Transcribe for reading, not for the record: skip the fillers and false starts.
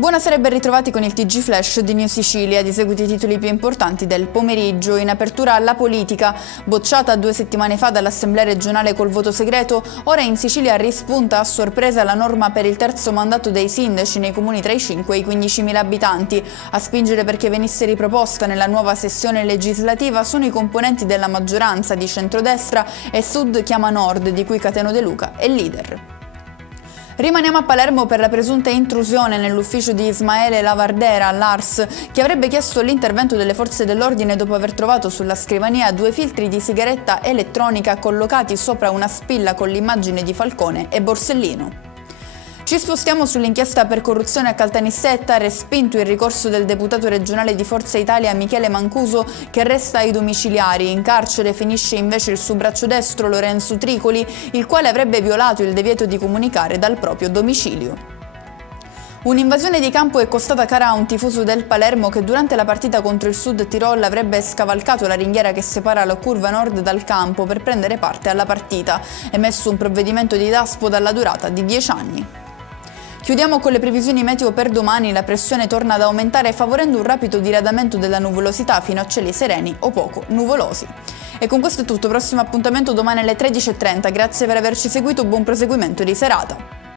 Buonasera e ben ritrovati con il TG Flash di New Sicilia. Di seguito i titoli più importanti del pomeriggio. In apertura alla politica, bocciata 2 settimane fa dall'Assemblea regionale col voto segreto, ora in Sicilia rispunta a sorpresa la norma per il terzo mandato dei sindaci nei comuni tra i 5 e i 15.000 abitanti. A spingere perché venisse riproposta nella nuova sessione legislativa sono i componenti della maggioranza di centrodestra e Sud chiama Nord, di cui Cateno De Luca è leader. Rimaniamo a Palermo per la presunta intrusione nell'ufficio di Ismaele Lavardera all'Ars, che avrebbe chiesto l'intervento delle forze dell'ordine dopo aver trovato sulla scrivania 2 filtri di sigaretta elettronica collocati sopra una spilla con l'immagine di Falcone e Borsellino. Ci spostiamo sull'inchiesta per corruzione a Caltanissetta, respinto il ricorso del deputato regionale di Forza Italia Michele Mancuso, che resta ai domiciliari. In carcere finisce invece il suo braccio destro Lorenzo Tricoli, il quale avrebbe violato il divieto di comunicare dal proprio domicilio. Un'invasione di campo è costata cara a un tifoso del Palermo che durante la partita contro il Sud Tirol avrebbe scavalcato la ringhiera che separa la curva nord dal campo per prendere parte alla partita. Emesso un provvedimento di Daspo dalla durata di 10 anni. Chiudiamo con le previsioni meteo per domani. La pressione torna ad aumentare favorendo un rapido diradamento della nuvolosità fino a cieli sereni o poco nuvolosi. E con questo è tutto, prossimo appuntamento domani alle 13:30. Grazie per averci seguito, buon proseguimento di serata.